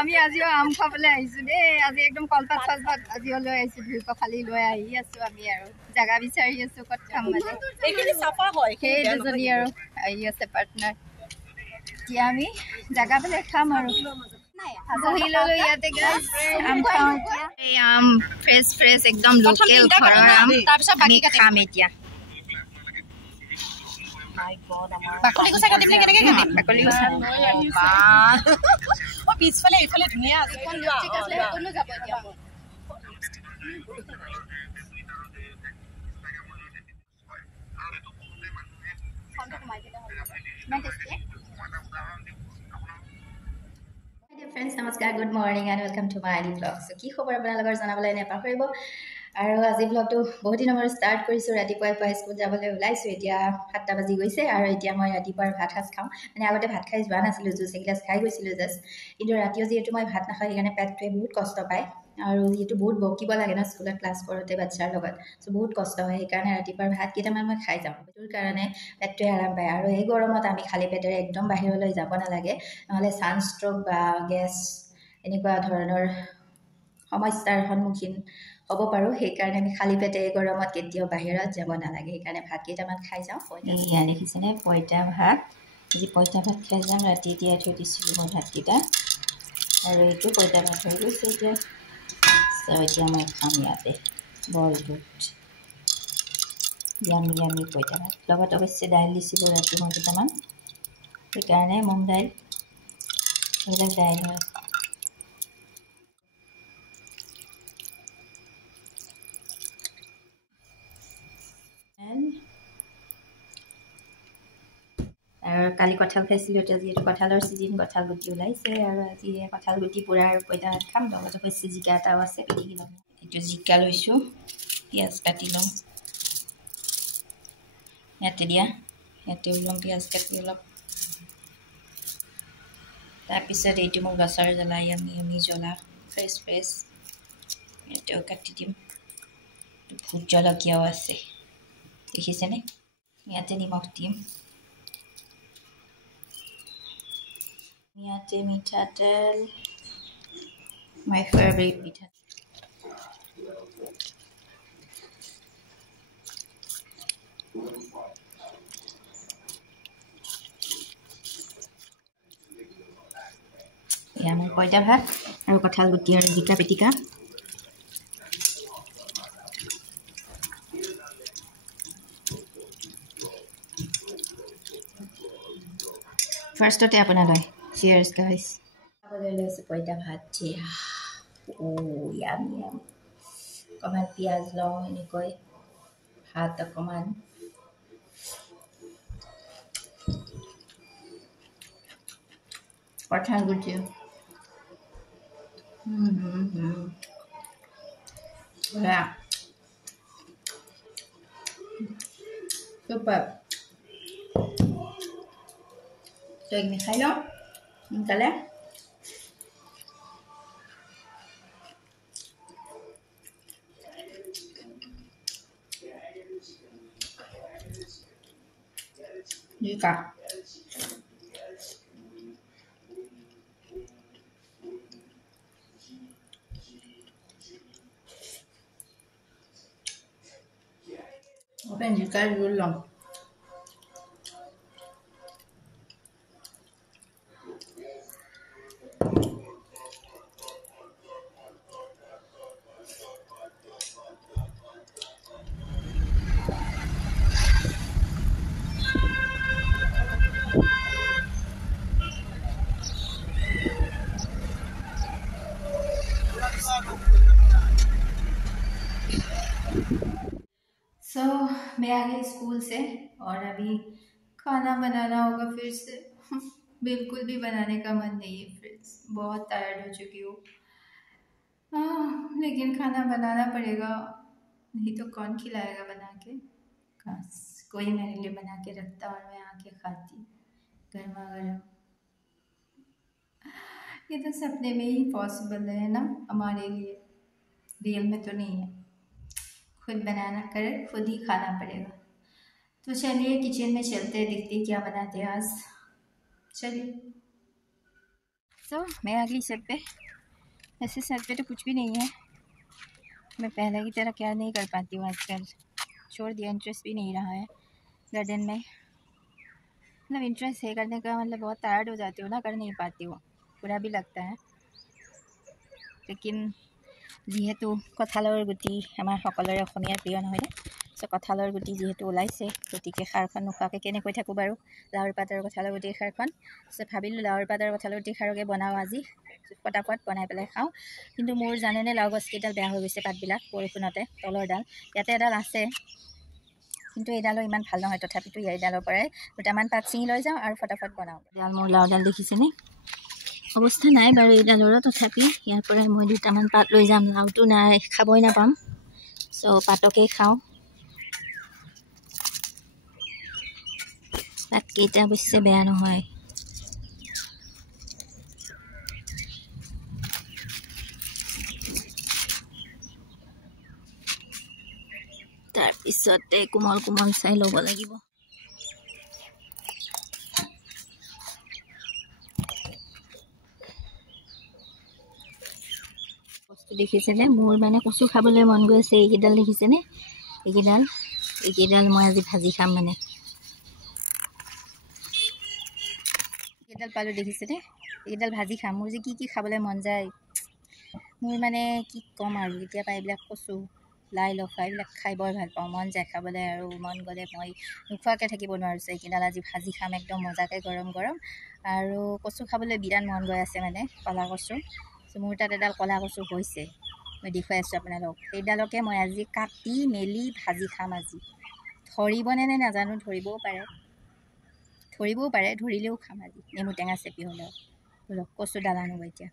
আমি আজিও আম খাবলৈ আহিছোঁ দেই। আজি একদম কলপাত চলপাত আজিও লৈ আহিছোঁ, ধুই পখালি লৈ আহি আছোঁ আমি আৰু জেগা বিচাৰি আছোঁ ক'ত খাম মানে। সেই দুজনী আৰু আহি আছে পাৰ্টনাৰ। এতিয়া আমি জেগা পালে খাম আৰু বহি ল'লো ইয়াতে আম খাওঁ। এই আম ফ্ৰেছ ফ্ৰেছ একদম লোকেল ঘৰৰ আম আমি খাম এতিয়া। পিছফালে এইফালে ধুনীয়া ফ্ৰেণ্ডছ নমস্কাৰ, good morning and welcome to my ID blog. So' কি খবৰ আপোনালোকৰ জনাবলৈ নাপাহৰিব। আৰু আজি ব্লগটো বহুত দিনৰ মূৰত ষ্টাৰ্ট কৰিছোঁ। ৰাতিপুৱাই পুৱাই স্কুল যাবলৈ ওলাইছোঁ। এতিয়া 7টা বাজি গৈছে আৰু এতিয়া মই ৰাতিপুৱাৰ ভাত সাজ খাওঁ। মানে আগতে ভাত খাই যোৱা নাছিলোঁ, জুচ এগিলাচ খাই গৈছিলোঁ জাষ্ট। কিন্তু ৰাতিও যিহেতু মই ভাত নাখাওঁ, সেইকাৰণে পেটটোৱে বহুত কষ্ট পায়। আৰু যিহেতু বহুত বকিব লাগে ন স্কুলত ক্লাছ কৰোঁতে বাচ্ছাৰ লগত, চ' বহুত কষ্ট হয়। সেইকাৰণে ৰাতিপুৱাৰ ভাত কেইটামান মই খাই যাওঁ, সেইটোৰ কাৰণে পেটটোৱে আৰাম পায়। আৰু এই গৰমত আমি খালী পেটেৰে একদম বাহিৰলৈ যাব নালাগে, নহ'লে ছানষ্ট্ৰ'ক বা গেছ এনেকুৱা ধৰণৰ সমস্যাৰ সন্মুখীন হ'ব পাৰোঁ। সেইকাৰণে আমি খালী পেটে এই গৰমত কেতিয়াও বাহিৰত যাব নালাগে। সেইকাৰণে ভাত কেইটামান খাই যাওঁ। এয়া দেখিছেনে পঁইতা ভাত। আজি পঁইতা ভাত খাই যাম। ৰাতি তিয়াই থৈ দিছিলোঁ মই ভাতকেইটা, আৰু এইটো পঁইতা ভাত হৈ গৈছে এতিয়া। এতিয়া মই খাম ইয়াতে বলটোত ইয়ামি ইয়ামি পঁইতা ভাত। লগত অৱশ্যে দাইল দিছিলোঁ ৰাতি মই কেইটামান, সেইকাৰণে মুগ দাইল, এইবিলাক দাইল হয়। আৰু কালি কঁঠাল খাইছিলোঁ, এতিয়া যিহেতু কঁঠালৰ ছিজন, কঁঠাল গুটি ওলাইছে। আৰু আজি কঁঠাল গুটি পূৰা আৰু পঁইতা ভাত খাম। লগত অৱশ্যে জিকা এটাও আছে, পিটিকি ল'ম। এইটো জিকা লৈছোঁ, পিঁয়াজ কাটি ল'ম ইয়াতে দিয়া, ইয়াতে ওলাম পিঁয়াজ কাটি অলপ। তাৰপিছত এইটো মোৰ গছৰ জ্বলা, আমি জ্বলা ফ্ৰেছ ফ্ৰেছ ইয়াতেও কাটি দিম। ভোট জলকীয়াও আছে, দেখিছেনে? ইয়াতে নিমখ দিম, ইয়াতে মিঠাতেল, মাই ফেভাৰিট মিঠাতেল। এয়া মোৰ পঁইতা ভাত আৰু কঁঠাল গুটি আৰু জিকা পিটিকা। ফাৰ্ষ্টতে আপোনালৈ চিয়াৰ্ছ গাইছ। খাবলৈ লৈছোঁ পঁইতা ভাত। Yam yam. অকণমান পিঁয়াজ লওঁ এনেকৈ, ভাত অকণমান, কঁঠাল গুটি, চুপাৰ। এইখিনি খাই লওঁ সোনকালে। জিকা জিকাৰ জোল ল'ম। सो मैं आ गई स्कूल से और अभी खाना बनाना होगा फिर से। बिल्कुल भी बनाने का मन नहीं है फ्रेंड्स, बहुत टायर्ड हो चुकी हूँ। लेकिन खाना बनाना पड़ेगा, नहीं तो कौन खिलाएगा बना के। बस कोई मेरे लिए बना के रखता और मैं आके खाती गर्मा गर्म। ये तो सपने में ही पॉसिबल है ना हमारे लिए, रियल में तो नहीं है। खुद बनाना कर खुद ही खाना पड़ेगा। तो चलिए किचन में चलते, देखते क्या बनाते हैं आज। चलिए सो मैं आ गई छत पे। ऐसे छत पे तो कुछ भी नहीं है, मैं पहले की तरह क्या नहीं कर पाती हूँ आजकल, छोड़ दिया, इंटरेस्ट भी नहीं रहा है गार्डन में। मतलब इंटरेस्ट है करने का, मतलब बहुत टायर्ड हो जाती हूँ ना, कर नहीं पाती हूँ, बुरा भी लगता है। लेकिन যিহেতু কঁঠালৰ গুটি আমাৰ সকলোৰে অসমীয়াৰ প্ৰিয় নহয়নে, চ' কঁঠালৰ গুটি যিহেতু ওলাইছে, গতিকে খাৰখন নোখোৱাকৈ কেনেকৈ থাকোঁ বাৰু, লাওৰ পাত আৰু কঁঠালৰ গুটিৰ খাৰখন। চ' ভাবিলোঁ লাওৰ পাত আৰু কঁঠালৰ গুটিৰ খাৰকে বনাওঁ আজি, পটাপট বনাই পেলাই খাওঁ। কিন্তু মোৰ জানেনে লাও গছকেইডাল বেয়া হৈ গৈছে, পাতবিলাক বৰষুণতে, তলৰ ডাল ইয়াতে এডাল আছে, কিন্তু এইডালো ইমান ভাল নহয়, তথাপিতো এইডালৰ পৰাই দুটামান পাত ছিঙি লৈ যাওঁ আৰু ফটাফট বনাওঁ। এডাল মোৰ লাওডাল দেখিছেনে, অৱস্থা নাই বাৰু এইডালৰো, তথাপি ইয়াৰ পৰাই মই দুটামান পাত লৈ যাম। লাওটো নাই, খাবই নাপাম, চ' পাতকেই খাওঁ। পাতকেইটা অৱশ্যে বেয়া নহয়। তাৰপিছতে কোমল কোমল চাই ল'ব লাগিব। বস্তু দেখিছেনে, মোৰ মানে কচু খাবলৈ মন গৈ আছে। এইকেইডাল দেখিছেনে, এইকেইডাল মই আজি ভাজি খাম। মানে এইকেইডাল পালোঁ দেখিছেনে, এইকেইডাল ভাজি খাম। মোৰ যে কি খাবলৈ মন যায়, মোৰ মানে কি ক'ম আৰু, কেতিয়াবা এইবিলাক কচু, লাই লফা এইবিলাক খাই বৰ ভাল পাওঁ, মন যায় খাবলৈ, আৰু মন গ'লে মই নোখোৱাকৈ থাকিব নোৱাৰোঁ। এইকেইডাল আজি ভাজি খাম একদম মজাকৈ, গৰম গৰম। আৰু কচু খাবলৈ বিৰাট মন গৈ আছে, মানে ক'লা কচু। চ' মোৰ তাত এডাল ক'লা কচু হৈছে, মই দেখুৱাই আছোঁ আপোনালোকক। সেইডালকে মই আজি কাটি মেলি ভাজি খাম। আজি ধৰিবনে নে নাজানো, ধৰিবও পাৰে, ধৰিলেও খাম আজি, নেমু টেঙা চেপি হ'লেও। ধৰক কচুডাল আনো এতিয়া।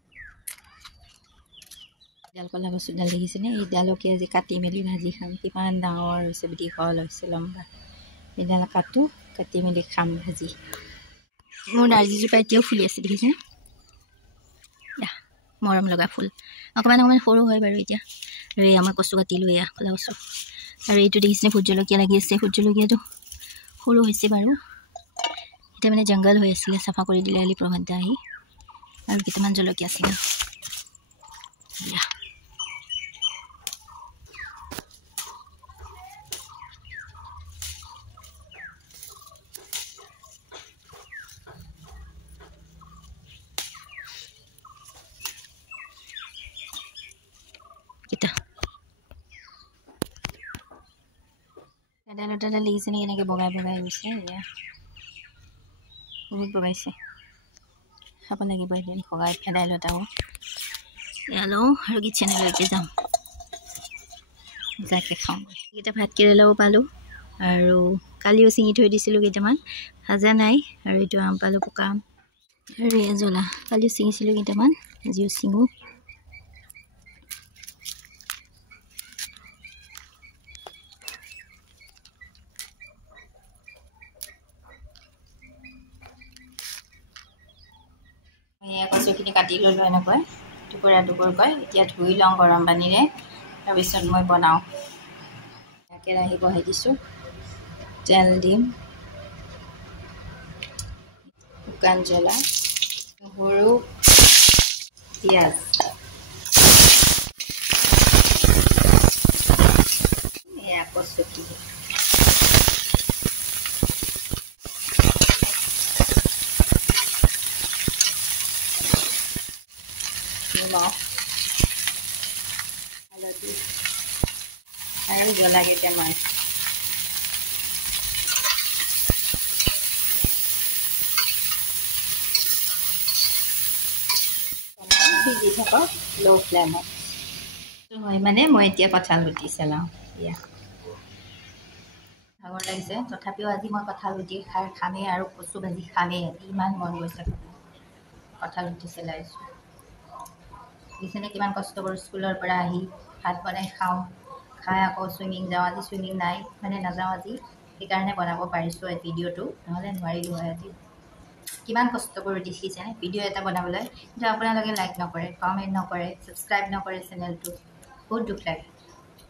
এইডাল ক'লা কচুডাল দেখিছেনে, এইডালকে আজি কাটি মেলি ভাজি খাম। কিমান ডাঙৰ হৈছে, দীঘল হৈছে, লম্বা। এইডাল কাটি মেলি খাম ভাজি। মোৰ নাৰ্জীজোপা এতিয়াও ফুলি আছে দেখিছেনে, মৰম লগা ফুল। অকণমান সৰু হয় বাৰু এতিয়া। আৰু এই আমাৰ কচু কাটিলোঁ, এয়া ক'লা কচু। আৰু এইটো দেখিছেনে, ভোট জলকীয়া লাগি আছে। ভোট জলকীয়াটো সৰু হৈছে বাৰু, এতিয়া মানে জংঘল হৈ আছিলে, চাফা কৰি দিলে আলি প্ৰভান্তা আহি। আৰু কেইটামান জলকীয়া আছিলে, এডাল লাগিছেনে, কেনেকৈ বগাই গৈছে। এয়া বহুত বগাইছে, খাব লাগিব এদিন বগাই ভেদাইলতাও। এয়া লওঁ আৰু কিচেনলৈকে যাম, মজাকৈ খাওঁ। এইকেইটা ভাত কেৰেলাও পালোঁ, আৰু কালিও ছিঙি থৈ দিছিলোঁ কেইটামান, ভাজা নাই। আৰু এইটো আম পালোঁ, পকা আম। আৰু এয়া জ্বলা, কালিও ছিঙিছিলোঁ কেইটামান, আজিও ছিঙো। এয়া কচুখিনি কাটি ল'লোঁ এনেকৈ টুকুৰা টুকুৰকৈ। এতিয়া ধুই লওঁ গৰম পানীৰে, তাৰপিছত মই বনাওঁ। কেৰাহী বহাই দিছোঁ, তেল দিম, শুকান জ্বলা, নহৰু, পিঁয়াজ, এয়া কচুখিনি, নিমখ, হালধি আৰু জ্বলা কেইটামান। সিজি থাকক ল' ফ্লেমত। হয় মানে মই এতিয়া কঁঠাল গুটি চেলাওঁ। এয়া ভাগৰ লাগিছে, তথাপিও আজি মই কঁঠাল গুটি খাই খামেই, আৰু কচু ভাজি খামেই। ইমান মন গৈছে, কঁঠাল গুটি চেলাইছোঁ। দেখিছেনে কিমান কষ্ট কৰোঁ, স্কুলৰ পৰা আহি ভাত বনাই খাওঁ, খাই আকৌ চুইমিং যাওঁ। আজি চুইমিং নাই, মানে নাযাওঁ আজি, সেইকাৰণে বনাব পাৰিছোঁ এই ভিডিঅ'টো, নহ'লে নোৱাৰিলোঁ হয় আজি। কিমান কষ্ট কৰোঁ দেখিছেনে ভিডিঅ' এটা বনাবলৈ, কিন্তু আপোনালোকে লাইক নকৰে, কমেণ্ট নকৰে, ছাবস্ক্ৰাইব নকৰে চেনেলটো। বহুত দুখ লাগে,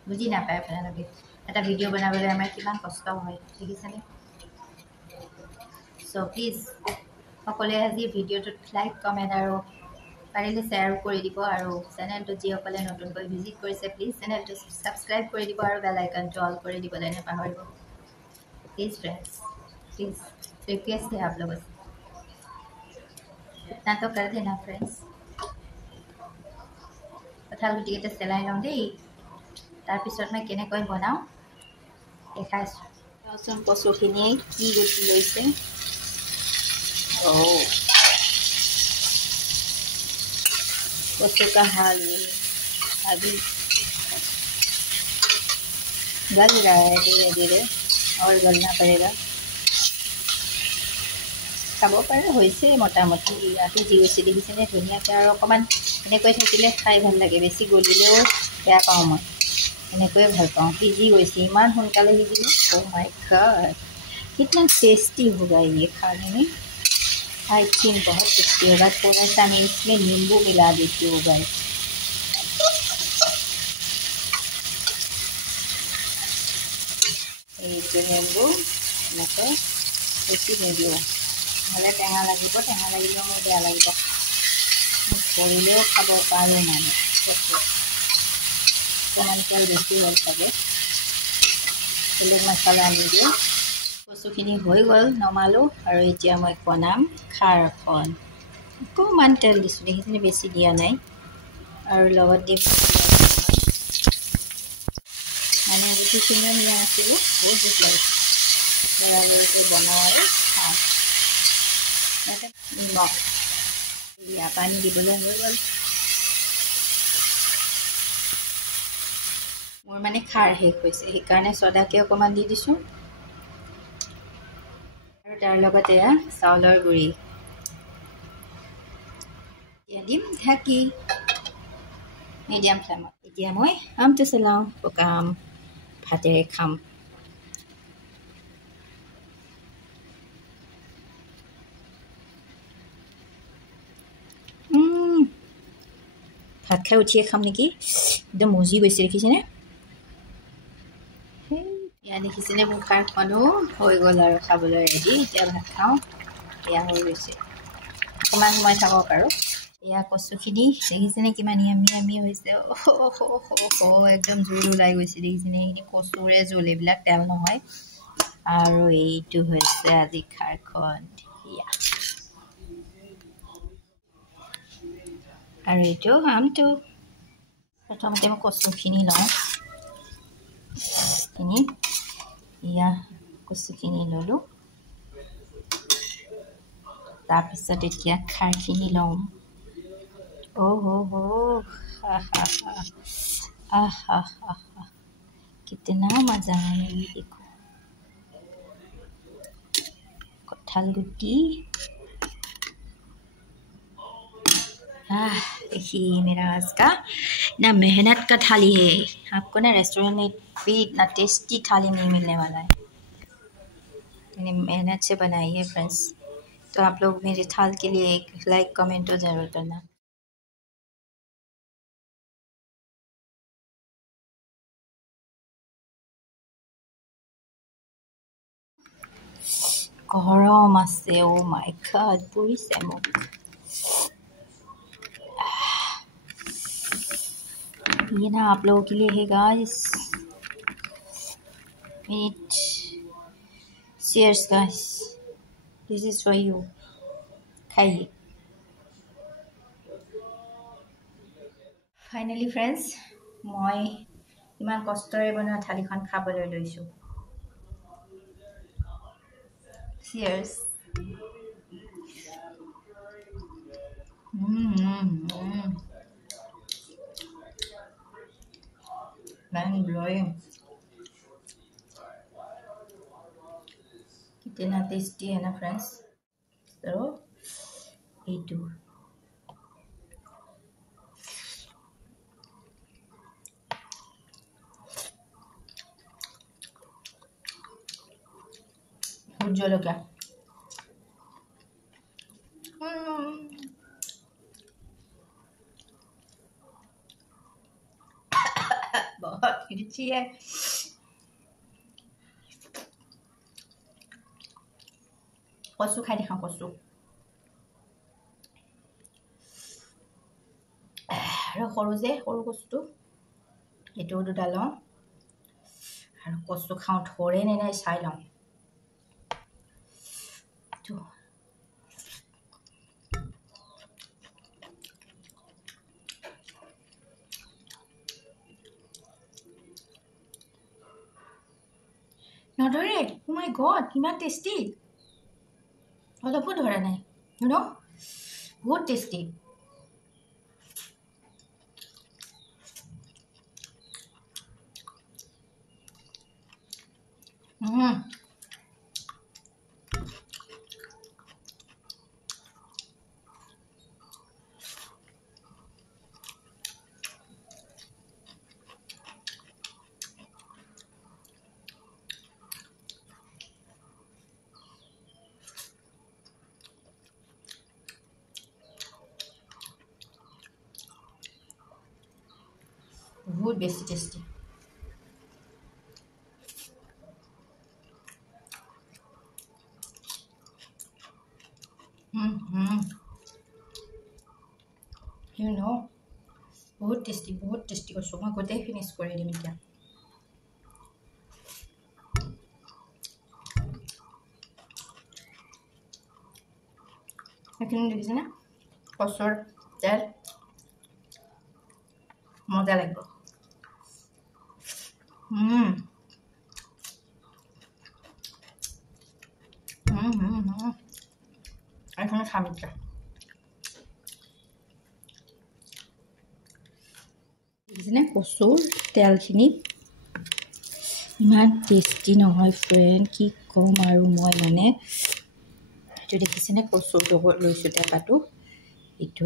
বুজি নাপায় আপোনালোকে এটা ভিডিঅ' বনাবলৈ আমাৰ কিমান কষ্ট হয়, দেখিছেনে। চ' প্লিজ সকলোৱে আজি ভিডিঅ'টোত লাইক, কমেণ্ট আৰু পাৰিলে শ্বেয়াৰ কৰি দিব আৰু চেনেলটো যিসকলে নতুনকৈ ভিজিট কৰিছে প্লিজ চেনেলটো ছাবস্ক্ৰাইব কৰি দিব আৰু বেল আইকনটো অল কৰি দিবলৈ নাপাহৰিব प्लीज फ्रेंड्स प्लीज रिक्वेस्ट है आप लोगों से इतना तो कर देना फ्रेंड्स कठाल गुटिकेटा চেলাই লওঁ দেই তাৰপিছত মই কেনেকৈ বনাওঁ দেখাইছোঁ চাওচোন কচুখিনিয়ে কি গুটি লৈছে कचू का हाल अभी गल रहा है धीरे धीरे और गलना पड़ेगा খাব পাৰে হৈছে মোটামুটি সিজি গৈছে দেখিছেনে ধুনীয়াকৈ আৰু অকণমান এনেকৈ থাকিলে খাই ভাল লাগে বেছি গলিলেও বেয়া পাওঁ মই এনেকৈয়ে ভাল পাওঁ সিজি গৈছে ইমান সোনকালে সিজিলে ओह माय गॉड कितना टेस्टी होगा ये खाने में आई थिंक बहुत टेस्टी होगा थोड़ा सा मैं इसमें नींबू मिला देती हूँ गाइस ये नींबू मतलब बेसी निदिওঁ নহ'লে টেঙা লাগিব টেঙা লাগিলেও মোৰ বেয়া লাগিব কৰিলেও খাব পাৰোঁ মানে অকণমান তেল বেছি হ'ল চাগে বেলেগ মছলা নিদিওঁ কচুখিনি হৈ গ'ল নমালোঁ আৰু এতিয়া মই বনাম খাৰখন অকণমান তেল দিছোঁ দেখিছেনে বেছি দিয়া নাই আৰু লগত দিম মানে গুটিখিনিও নিয়া নাছিলোঁ বহুত ভোক লাগিছে লৰালৰিকৈ বনাওঁ আৰু খাওঁ নিমখ এয়া পানী দিবলৈ হৈ গ'ল মোৰ মানে খাৰ শেষ হৈছে সেইকাৰণে ছ'ডাকে অকণমান দি দিছোঁ আৰু তাৰ লগত এয়া চাউলৰ গুড়ি এতিয়া দিম ঢাকি মিডিয়াম ফ্লেমত এতিয়া মই আমটো চলাওঁ পকা আম ভাতেৰে খাম ভাত খাই উঠিয়ে খাম নেকি একদম মজি গৈছে দেখিছেনে এয়া দেখিছেনে মোৰ খাৰখনো হৈ গ'ল আৰু খাবলৈ ৰেডি এতিয়া ভাত খাওঁ এয়া হৈ গৈছে অকণমান সময় খাব পাৰোঁ এয়া কচুখিনি দেখিছেনে কিমান ইয়ামি হৈছে একদম জোল ওলাই গৈছে দেখিছেনে সেইখিনি কচুৰে জোল এইবিলাক তেল নহয় আৰু এইটো হৈছে আজি খাৰখন এয়া আৰু এইটো আমটো প্ৰথমতে মই কচুখিনি লওঁ এয়া কচুখিনি ল'লোঁ তাৰপিছত এতিয়া খাৰখিনি লওঁ कितना मजा है ये देखो कटहल गुट्टी देखिए मेरा आज का ना मेहनत का थाली है आपको ना रेस्टोरेंट में भी इतना टेस्टी थाली नहीं मिलने वाला है मैंने मेहनत से बनाई है फ्रेंड्स तो आप लोग मेरे थाल के लिए एक लाइक कमेंट तो ज़रूर करना गरम आसे ओ माय गॉड पूरी सेमोक ये ना आप लोगों के लिए है guys meat cheers guys this is for you खाइए फाइनली फ्रेंड्स मैं इमान कष्टरे बना थालीखन खाবলৈ লৈছোঁ cheers mind blowing कितना टेस्टी है ना फ्रेंड्स तो itu जलकिया बहुत रुचि है कचु खाई दिखाऊँ कचु আৰু সৰু কচুটো এইটো দুটা লওঁ আৰু কচু খাওঁ ধৰে নে নাই চাই লওঁ নধৰে oh my god কিমান টেষ্টি অলপো ধৰা নাই বহুত টেষ্টি বহুত বেছি টেষ্টি বহুত টেষ্টি কৈছোঁ মই গোটেই ফিনিছ কৰি দিম এতিয়া সেইখিনি দেখিছেনে কচুৰ তেল মজা লাগিব এখনো খাম এতিয়া দেখিছেনে কচুৰ তেলখিনি ইমান টেষ্টি নহয় ফ্ৰেণ্ড কি ক'ম আৰু মই মানে এইটো দেখিছেনে কচুৰ লগত লৈছোঁ টেপাটো এইটো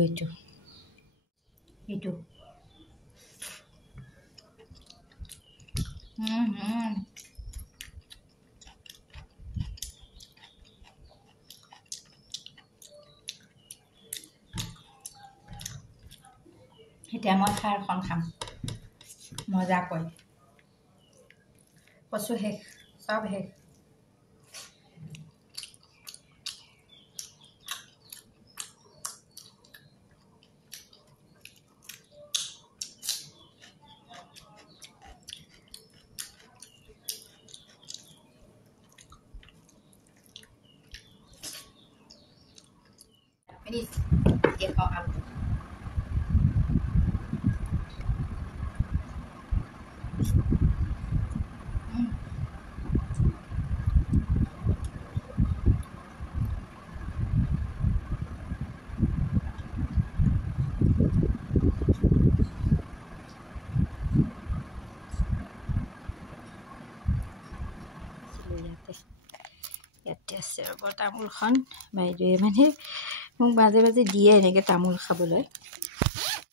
এতিয়া মই খাৰখন খাম মজাকৈ কচু শেষ চব শেষ Finish. Get all out. ইয়াতে আছে ৰ'ব তামোলখন বাইদেৱে মানে মোক মাজে মাজে দিয়ে এনেকৈ তামোল খাবলৈ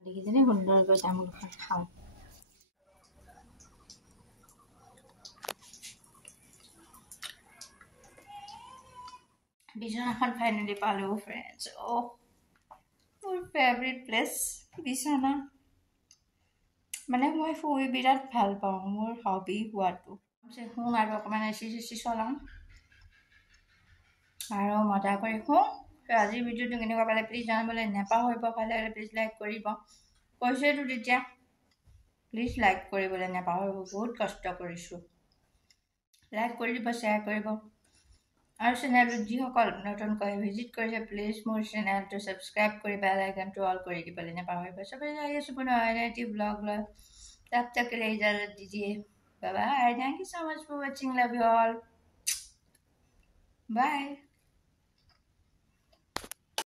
দেখিছেনে সুন্দৰকৈ তামোলখন খাওঁ বিছনাখন ফাইনেলি পালোঁ ফ্ৰেণ্ডছ মোৰ ফেভৰেট প্লেচ বিছনা মানে মই শুই বিৰাট ভাল পাওঁ মোৰ হবি হোৱাটো শুওঁ আৰু অকণমান এচি চলাওঁ আৰু মজা কৰি শুওঁ আজিৰ ভিডিঅ'টো কেনেকুৱা পালে প্লিজ জানিবলৈ নাপাহৰিব ভাল লাগিলে প্লিজ লাইক কৰিব কৈছোঁতো তেতিয়া প্লিজ লাইক কৰিবলৈ নাপাহৰিব বহুত কষ্ট কৰিছোঁ লাইক কৰি দিব শ্বেয়াৰ কৰিব আৰু চেনেলটো যিসকল নতুনকৈ ভিজিট কৰিছে প্লিজ মোৰ চেনেলটো ছাবস্ক্ৰাইব কৰি বেল আইকনটো অল কৰি দিবলৈ নাপাহৰিব চবেই আহি আছোঁ পুনৰ এটি ব্লগ লৈ तब तक के लिए इजाज़त दीजिए bye bye thank you so much for watching love you all bye